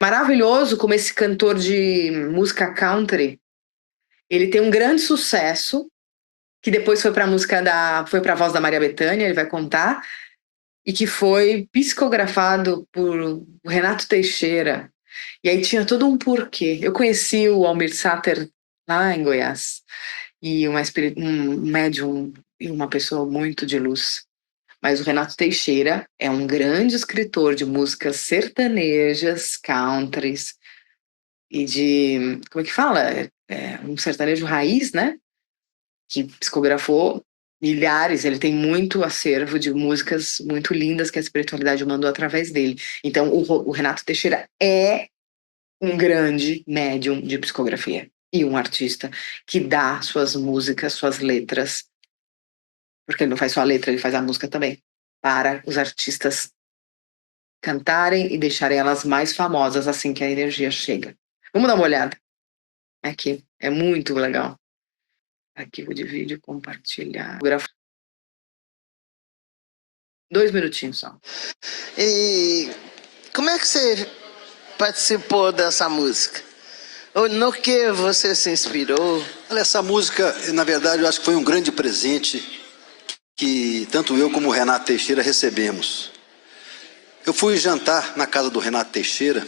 Maravilhoso como esse cantor de música country, ele tem um grande sucesso, que depois foi para a voz da Maria Bethânia, ele vai contar, e que foi psicografado por Renato Teixeira. E aí tinha todo um porquê. Eu conheci o Almir Sater lá em Goiás, e um médium e uma pessoa muito de luz. Mas o Renato Teixeira é um grande escritor de músicas sertanejas, countries e de, como é que fala? Um sertanejo raiz, né? Que psicografou milhares. Ele tem muito acervo de músicas muito lindas que a espiritualidade mandou através dele. Então, o Renato Teixeira é um grande médium de psicografia e um artista que dá suas músicas, suas letras, porque ele não faz só a letra, ele faz a música também, para os artistas cantarem e deixarem elas mais famosas assim que a energia chega. Vamos dar uma olhada aqui, é muito legal. Arquivo de vídeo, compartilhar. 2 minutinhos só. E como é que você participou dessa música? No que você se inspirou? Olha, essa música, na verdade, eu acho que foi um grande presente que tanto eu como o Renato Teixeira recebemos. Eu fui jantar na casa do Renato Teixeira,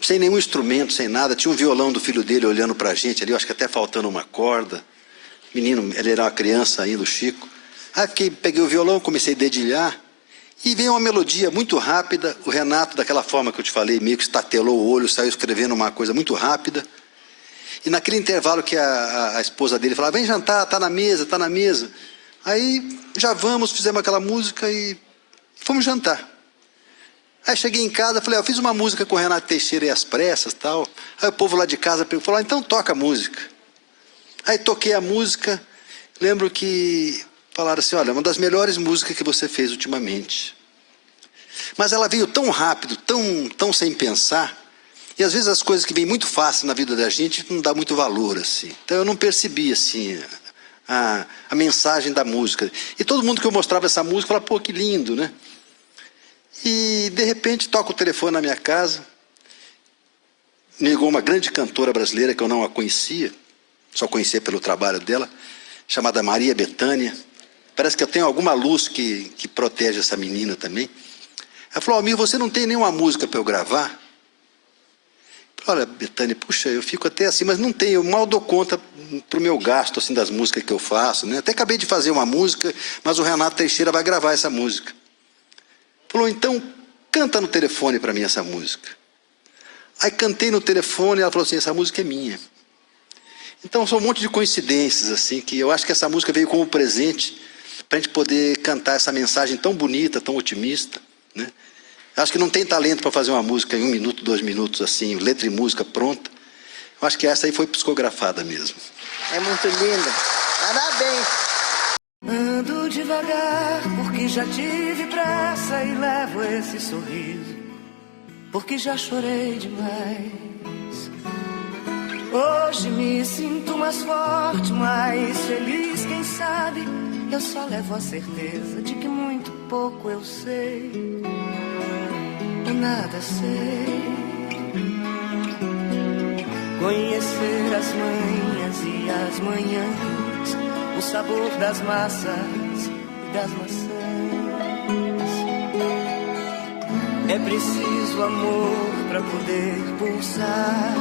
sem nenhum instrumento, sem nada. Tinha um violão do filho dele olhando pra gente ali, eu acho que até faltando uma corda. Menino, ele era uma criança ainda, o Chico. Aí peguei o violão, comecei a dedilhar. E veio uma melodia muito rápida. O Renato, daquela forma que eu te falei, meio que estatelou o olho, saiu escrevendo uma coisa muito rápida. E naquele intervalo que a esposa dele falava, vem jantar, tá na mesa, tá na mesa. Aí já vamos, fizemos aquela música e fomos jantar. Aí cheguei em casa, falei, eu fiz uma música com o Renato Teixeira e as pressas e tal. Aí o povo lá de casa falou, então toca a música. Aí toquei a música, lembro que falaram assim, olha, uma das melhores músicas que você fez ultimamente. Mas ela veio tão rápido, tão sem pensar, e às vezes as coisas que vêm muito fácil na vida da gente não dá muito valor, assim. Então eu não percebi, assim, a mensagem da música. E todo mundo que eu mostrava essa música falava, pô, que lindo, né? E de repente toca o telefone na minha casa, me ligou uma grande cantora brasileira que eu não a conhecia, só conhecia pelo trabalho dela, chamada Maria Bethânia. Parece que eu tenho alguma luz que protege essa menina também. Ela falou, Almir, você não tem nenhuma música para eu gravar? Eu falei, olha, Bethânia, puxa, eu fico até assim, mas não tenho, eu mal dou conta pro meu gasto, assim, das músicas que eu faço, né? Até acabei de fazer uma música, mas o Renato Teixeira vai gravar essa música. Falou, então, canta no telefone para mim essa música. Aí cantei no telefone, ela falou assim, essa música é minha. Então, são um monte de coincidências, assim, que eu acho que essa música veio como presente para a gente poder cantar essa mensagem tão bonita, tão otimista, né? Eu acho que não tem talento para fazer uma música em 1 minuto, 2 minutos, assim, letra e música pronta. Eu acho que essa aí foi psicografada mesmo. É muito linda. Parabéns. Ando devagar porque já tive pressa e levo esse sorriso porque já chorei demais. Hoje me sinto mais forte, mais feliz, quem sabe eu só levo a certeza de que muito pouco eu sei, eu nada sei. Conhecer as manhas e as manhãs, o sabor das massas e das maçãs. É preciso amor para poder pulsar,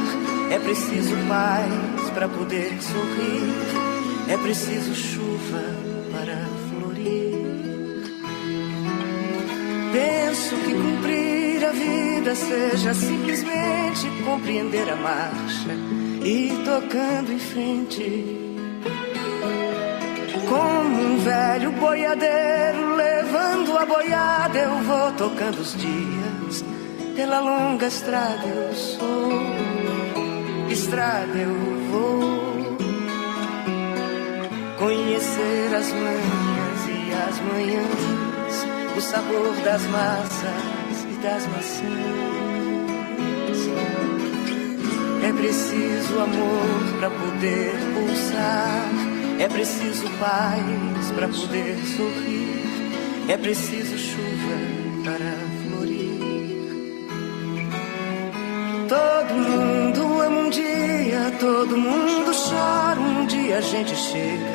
é preciso paz para poder sorrir, é preciso chuva para florir. Penso que cumprir a vida seja simplesmente compreender a marcha e ir tocando em frente. Como um velho boiadeiro levando a boiada, eu vou tocando os dias. Pela longa estrada eu sou, estrada eu vou. Conhecer as manhas e as manhãs, o sabor das massas e das maçãs. É preciso amor para poder pulsar, é preciso paz para poder sorrir, é preciso chuva para florir. Todo mundo ama um dia, todo mundo chora. Um dia a gente chega,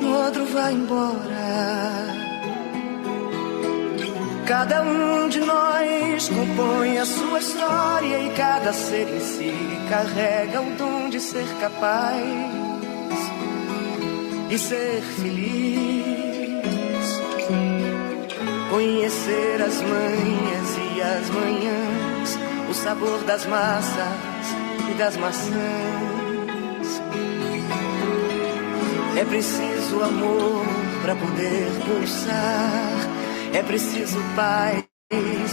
no outro vai embora. Cada um de nós compõe a sua história e cada ser em si carrega o dom de ser capaz e ser feliz. Conhecer as manhas e as manhãs, o sabor das massas e das maçãs. É preciso amor para poder pulsar, é preciso paz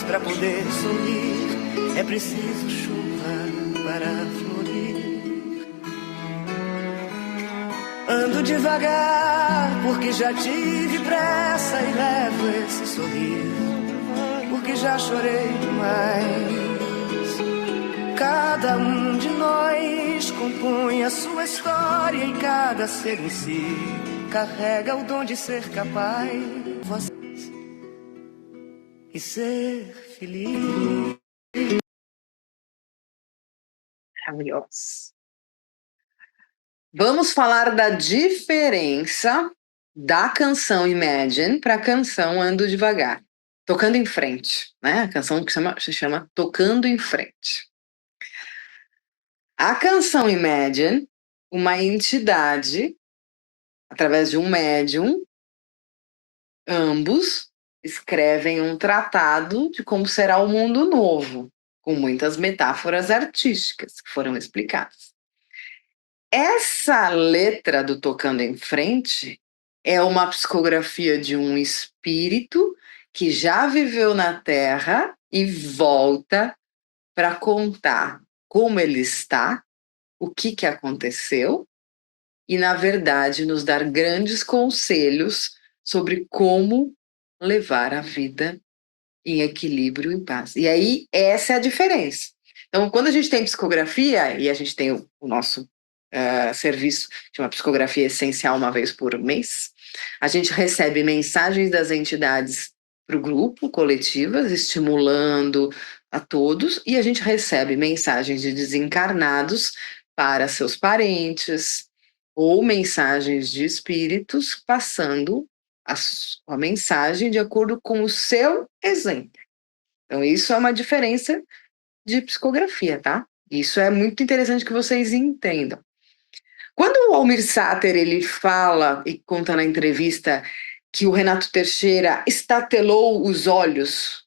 para poder sorrir, é preciso chuva para florir. Ando devagar porque já tive pressa e levo esse sorriso porque já chorei demais. Cada um de nós compõe a sua história e cada ser em si carrega o dom de ser capaz e ser feliz. Maravilhoso. Vamos falar da diferença da canção Imagine para a canção Ando Devagar. Tocando em Frente, né? A canção que se chama Tocando em Frente. A canção Imagine, uma entidade, através de um médium, ambos escrevem um tratado de como será o mundo novo, com muitas metáforas artísticas que foram explicadas. Essa letra do Tocando em Frente é uma psicografia de um espírito que já viveu na Terra e volta para contar como ele está, o que aconteceu e, na verdade, nos dar grandes conselhos sobre como levar a vida em equilíbrio, em paz. E aí, essa é a diferença. Então, quando a gente tem psicografia, e a gente tem o nosso serviço, chama Psicografia Essencial, uma vez por mês, a gente recebe mensagens das entidades para o grupo, coletivas, estimulando a todos, e a gente recebe mensagens de desencarnados para seus parentes, ou mensagens de espíritos passando a mensagem de acordo com o seu exemplo. Então, isso é uma diferença de psicografia, tá? Isso é muito interessante que vocês entendam. Quando o Almir Sater ele fala e conta na entrevista que o Renato Teixeira estatelou os olhos,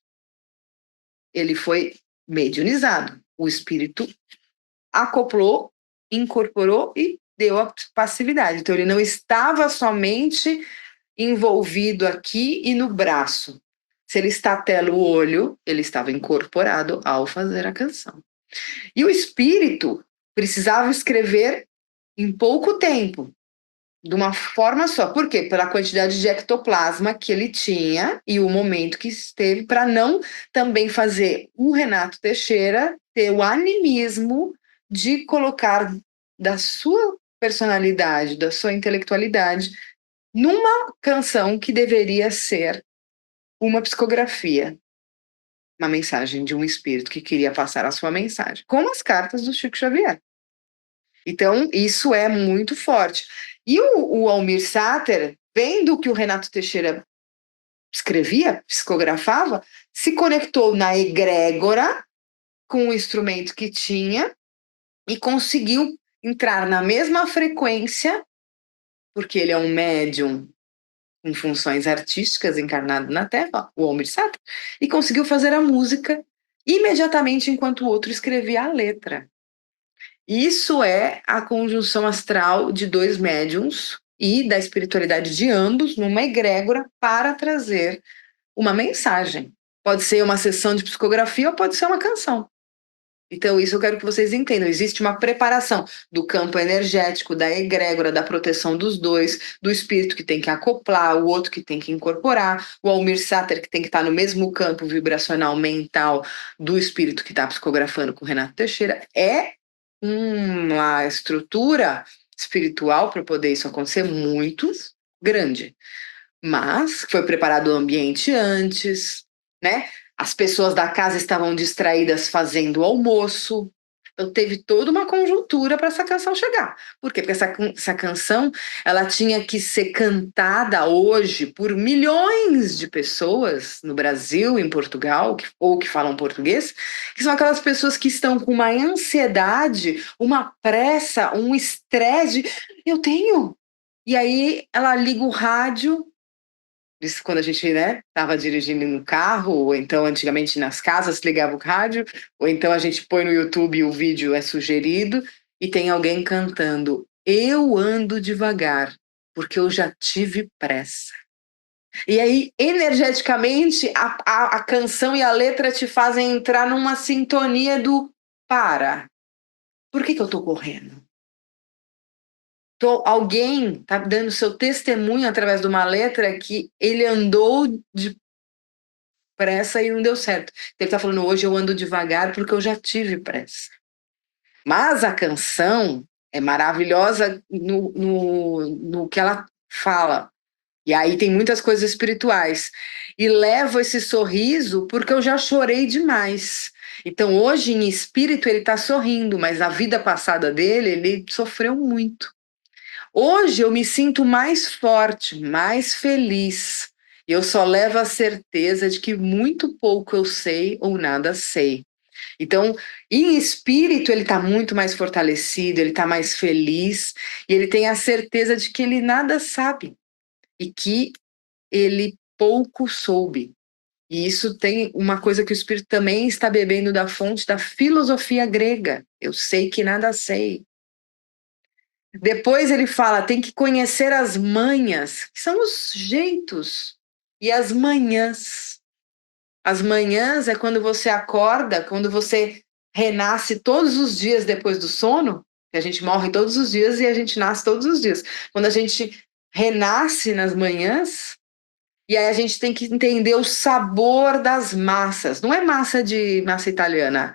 ele foi mediunizado. O espírito acoplou, incorporou e deu a passividade. Então, ele não estava somente envolvido aqui e no braço. Se ele estatela o olho, ele estava incorporado ao fazer a canção. E o espírito precisava escrever em pouco tempo, de uma forma só. Por quê? Pela quantidade de ectoplasma que ele tinha e o momento que esteve, para não também fazer o Renato Teixeira ter o animismo de colocar da sua personalidade, da sua intelectualidade, numa canção que deveria ser uma psicografia, uma mensagem de um espírito que queria passar a sua mensagem, como as cartas do Chico Xavier. Então, isso é muito forte. E o Almir Sater, vendo que o Renato Teixeira escrevia, psicografava, se conectou na egrégora com o instrumento que tinha e conseguiu entrar na mesma frequência, porque ele é um médium com funções artísticas encarnado na Terra, o Almir Sater, e conseguiu fazer a música imediatamente enquanto o outro escrevia a letra. Isso é a conjunção astral de dois médiums e da espiritualidade de ambos numa egrégora para trazer uma mensagem. Pode ser uma sessão de psicografia ou pode ser uma canção. Então, isso eu quero que vocês entendam. Existe uma preparação do campo energético, da egrégora, da proteção dos dois, do espírito que tem que acoplar, o outro que tem que incorporar, o Almir Sater que tem que estar no mesmo campo vibracional mental do espírito que está psicografando com o Renato Teixeira. É uma estrutura espiritual para poder isso acontecer muito grande. Mas foi preparado o ambiente antes, né? As pessoas da casa estavam distraídas fazendo o almoço. Então teve toda uma conjuntura para essa canção chegar. Por quê? Porque essa canção ela tinha que ser cantada hoje por milhões de pessoas no Brasil, em Portugal, ou que falam português, que são aquelas pessoas que estão com uma ansiedade, uma pressa, um estresse. Eu tenho. E aí ela liga o rádio. Isso quando a gente, né, estava dirigindo no carro, ou então antigamente nas casas ligava o rádio, ou então a gente põe no YouTube e o vídeo é sugerido e tem alguém cantando Eu ando devagar, porque eu já tive pressa. E aí, energeticamente, a canção e a letra te fazem entrar numa sintonia do para. Por que eu tô correndo? Alguém tá dando seu testemunho através de uma letra que ele andou pressa e não deu certo. Ele tá falando, hoje eu ando devagar porque eu já tive pressa. Mas a canção é maravilhosa no que ela fala. E aí tem muitas coisas espirituais. E levo esse sorriso porque eu já chorei demais. Então hoje, em espírito, ele tá sorrindo, mas na vida passada dele, ele sofreu muito. Hoje eu me sinto mais forte, mais feliz. E eu só levo a certeza de que muito pouco eu sei ou nada sei. Então, em espírito, ele está muito mais fortalecido, ele está mais feliz, e ele tem a certeza de que ele nada sabe e que ele pouco soube. E isso tem uma coisa que o espírito também está bebendo da fonte da filosofia grega. Eu sei que nada sei. Depois ele fala, tem que conhecer as manhas, que são os jeitos, e as manhãs. As manhãs é quando você acorda, quando você renasce todos os dias depois do sono, que a gente morre todos os dias e a gente nasce todos os dias. Quando a gente renasce nas manhãs, e aí a gente tem que entender o sabor das massas. Não é massa italiana,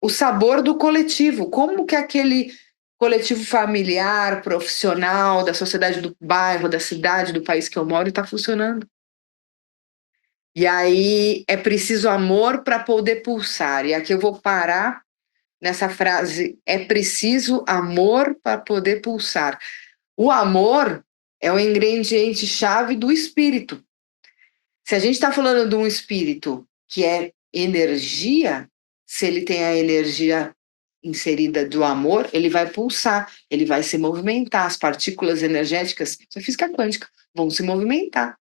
o sabor do coletivo, como que aquele coletivo familiar, profissional, da sociedade do bairro, da cidade, do país que eu moro está funcionando. E aí é preciso amor para poder pulsar. E aqui eu vou parar nessa frase: é preciso amor para poder pulsar. O amor é o ingrediente chave do espírito. Se a gente está falando de um espírito que é energia, se ele tem a energia inserida do amor, ele vai pulsar, ele vai se movimentar. As partículas energéticas, isso é física quântica, vão se movimentar.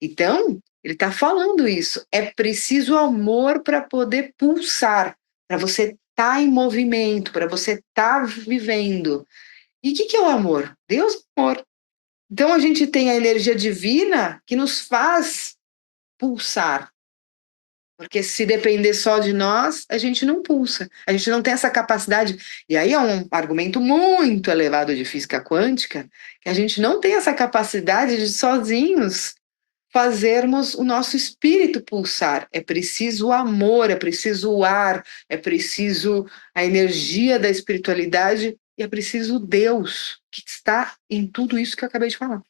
Então, ele está falando isso. É preciso amor para poder pulsar, para você estar em movimento, para você estar vivendo. E o que é o amor? Deus é amor. Então, a gente tem a energia divina que nos faz pulsar. Porque se depender só de nós, a gente não pulsa. A gente não tem essa capacidade. E aí é um argumento muito elevado de física quântica, que a gente não tem essa capacidade de sozinhos fazermos o nosso espírito pulsar. É preciso o amor, é preciso o ar, é preciso a energia da espiritualidade e é preciso Deus, que está em tudo isso que eu acabei de falar.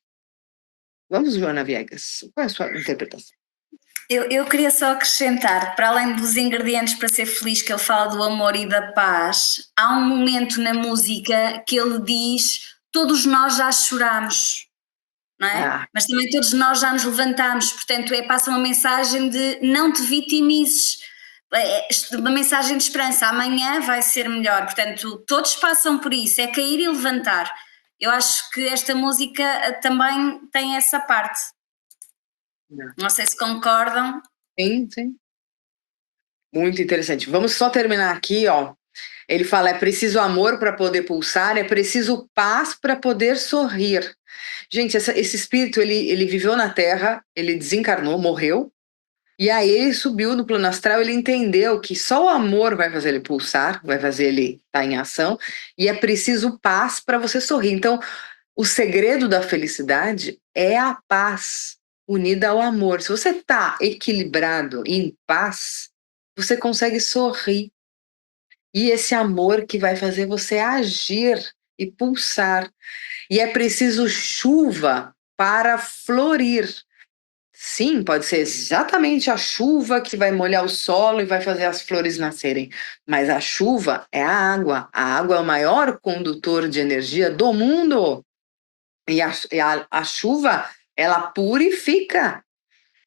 Vamos, Joana Viegas, qual é a sua interpretação? Eu queria só acrescentar, para além dos ingredientes para ser feliz, que ele fala do amor e da paz, há um momento na música que ele diz: todos nós já choramos, não é? Mas também todos nós já nos levantamos, portanto passa uma mensagem de não te vitimizes, uma mensagem de esperança, amanhã vai ser melhor, portanto todos passam por isso, é cair e levantar. Eu acho que esta música também tem essa parte. Não sei se concordam. Sim, sim. Muito interessante. Vamos só terminar aqui, ó. Ele fala: é preciso amor para poder pulsar, é preciso paz para poder sorrir. Gente, esse espírito, ele viveu na Terra, ele desencarnou, morreu, e aí ele subiu no plano astral, ele entendeu que só o amor vai fazer ele pulsar, vai fazer ele estar em ação, e é preciso paz para você sorrir. Então, o segredo da felicidade é a paz unida ao amor. Se você está equilibrado, em paz, você consegue sorrir. E esse amor que vai fazer você agir e pulsar. E é preciso chuva para florir. Sim, pode ser exatamente a chuva que vai molhar o solo e vai fazer as flores nascerem. Mas a chuva é a água. A água é o maior condutor de energia do mundo. E a chuva, ela purifica.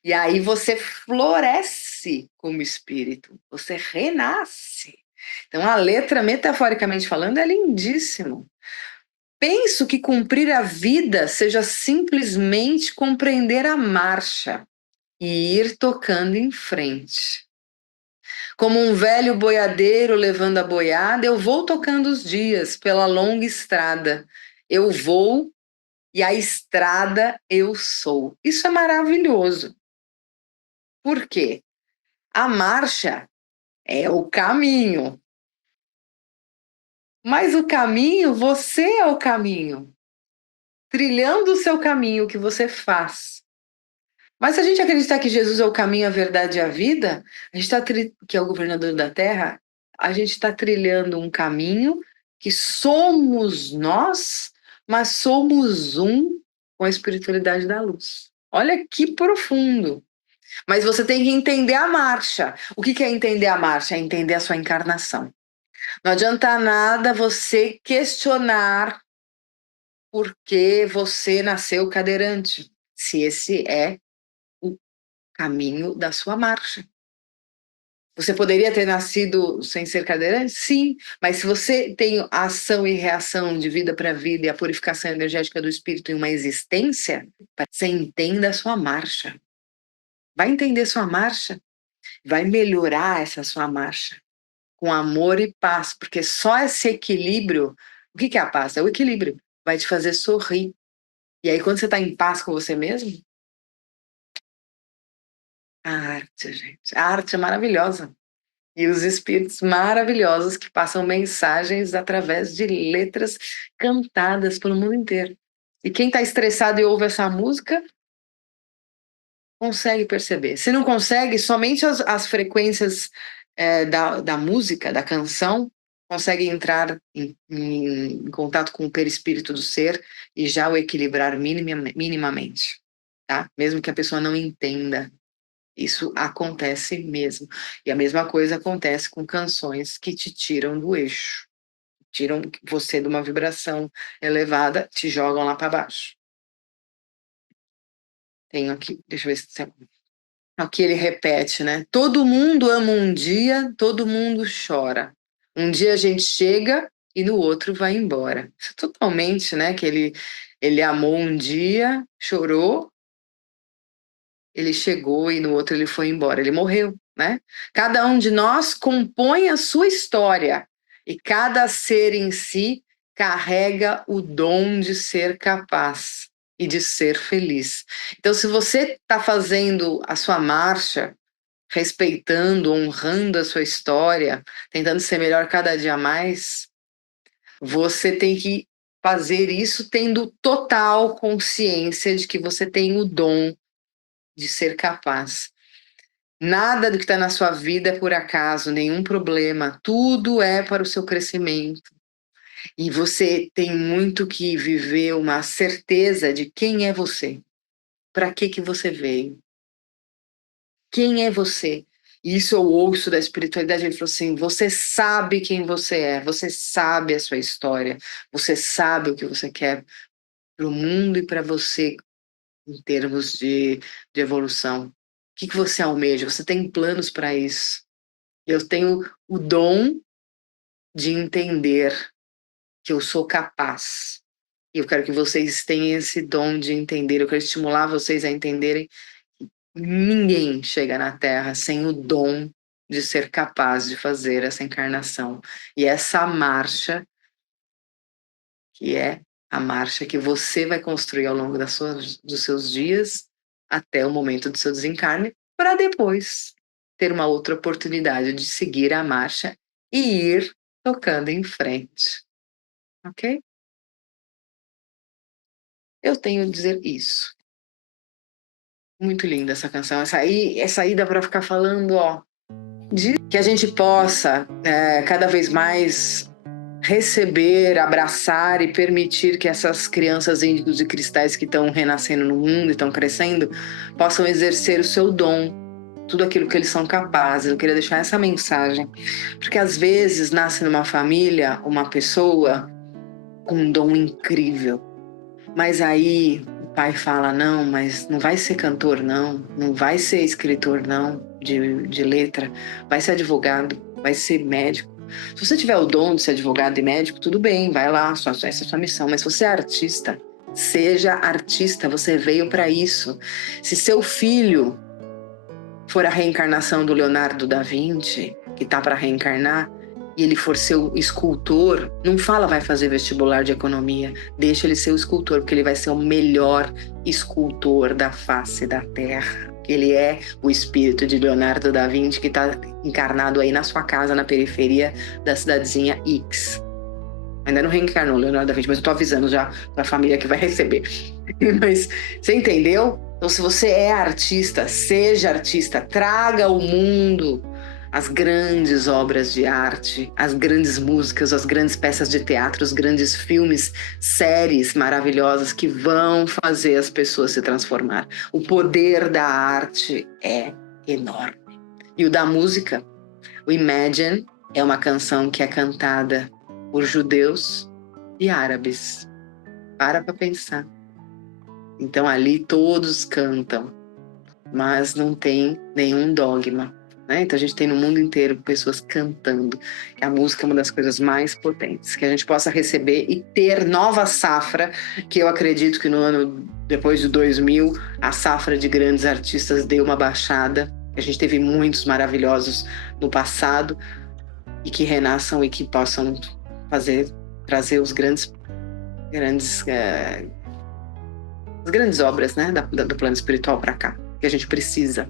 E aí você floresce como espírito. Você renasce. Então a letra, metaforicamente falando, é lindíssimo. Penso que cumprir a vida seja simplesmente compreender a marcha e ir tocando em frente. Como um velho boiadeiro levando a boiada, eu vou tocando os dias pela longa estrada. Eu vou e a estrada eu sou. Isso é maravilhoso. Por quê? A marcha é o caminho. Mas o caminho, você é o caminho. Trilhando o seu caminho, o que você faz. Mas se a gente acreditar que Jesus é o caminho, a verdade e a vida, a gente que é o governador da terra, a gente está trilhando um caminho que somos nós, mas somos um com a espiritualidade da luz. Olha que profundo. Mas você tem que entender a marcha. O que é entender a marcha? É entender a sua encarnação. Não adianta nada você questionar por que você nasceu cadeirante, se esse é o caminho da sua marcha. Você poderia ter nascido sem ser cadeirante? Sim, mas se você tem a ação e reação de vida para vida e a purificação energética do espírito em uma existência, você entenda a sua marcha. Vai entender sua marcha, vai melhorar essa sua marcha com amor e paz, porque só esse equilíbrio, o que é a paz? É o equilíbrio, vai te fazer sorrir. E aí quando você está em paz com você mesmo, a arte, gente, a arte é maravilhosa. E os espíritos maravilhosos que passam mensagens através de letras cantadas pelo mundo inteiro. E quem está estressado e ouve essa música, consegue perceber. Se não consegue, somente as frequências da música, da canção, consegue entrar em contato com o perispírito do ser e já o equilibrar minimamente, tá? Mesmo que a pessoa não entenda. Isso acontece mesmo. E a mesma coisa acontece com canções que te tiram do eixo. Tiram você de uma vibração elevada, te jogam lá para baixo. Tenho aqui, deixa eu ver se aqui ele repete, né? Todo mundo ama um dia, todo mundo chora. Um dia a gente chega e no outro vai embora. Isso é totalmente, né? Que ele amou um dia, chorou, ele chegou e no outro ele foi embora, ele morreu, né? Cada um de nós compõe a sua história e cada ser em si carrega o dom de ser capaz e de ser feliz. Então, se você está fazendo a sua marcha, respeitando, honrando a sua história, tentando ser melhor cada dia mais, você tem que fazer isso tendo total consciência de que você tem o dom de ser capaz. Nada do que está na sua vida é por acaso, nenhum problema. Tudo é para o seu crescimento. E você tem muito que viver uma certeza de quem é você. Para que você veio? Quem é você? E isso eu ouço da espiritualidade. Ele falou assim: você sabe quem você é, você sabe a sua história, você sabe o que você quer para o mundo e para você em termos de evolução. O que você almeja? Você tem planos para isso. Eu tenho o dom de entender que eu sou capaz. E eu quero que vocês tenham esse dom de entender. Eu quero estimular vocês a entenderem que ninguém chega na Terra sem o dom de ser capaz de fazer essa encarnação. E essa marcha, que é a marcha que você vai construir ao longo dos seus dias, até o momento do seu desencarne, para depois ter uma outra oportunidade de seguir a marcha e ir tocando em frente. Ok? Eu tenho a dizer isso. Muito linda essa canção. Essa aí dá para ficar falando, ó, de que a gente possa cada vez mais receber, abraçar e permitir que essas crianças índigos e cristais que estão renascendo no mundo e estão crescendo possam exercer o seu dom, tudo aquilo que eles são capazes. Eu queria deixar essa mensagem, porque às vezes nasce numa família uma pessoa com um dom incrível, mas aí o pai fala, não, mas não vai ser cantor não vai ser escritor não, de letra, vai ser advogado, vai ser médico. Se você tiver o dom de ser advogado e médico, tudo bem, vai lá, essa é a sua missão. Mas se você é artista, seja artista, você veio para isso. Se seu filho for a reencarnação do Leonardo da Vinci, que tá para reencarnar, e ele for seu escultor, não fala vai fazer vestibular de economia, deixa ele ser o escultor, porque ele vai ser o melhor escultor da face da Terra. Ele é o espírito de Leonardo da Vinci que está encarnado aí na sua casa, na periferia da cidadezinha X. Ainda não reencarnou Leonardo da Vinci, mas eu tô avisando já para a família que vai receber. Mas você entendeu? Então, se você é artista, seja artista, traga ao mundo as grandes obras de arte, as grandes músicas, as grandes peças de teatro, os grandes filmes, séries maravilhosas que vão fazer as pessoas se transformar. O poder da arte é enorme. E o da música, o Imagine é uma canção que é cantada por judeus e árabes. Para pensar. Então ali todos cantam, mas não tem nenhum dogma. Então a gente tem no mundo inteiro pessoas cantando, que a música é uma das coisas mais potentes, que a gente possa receber e ter nova safra, que eu acredito que no ano depois de 2000, a safra de grandes artistas deu uma baixada, a gente teve muitos maravilhosos no passado, e que renasçam e que possam trazer as grandes obras, né, do plano espiritual para cá, que a gente precisa.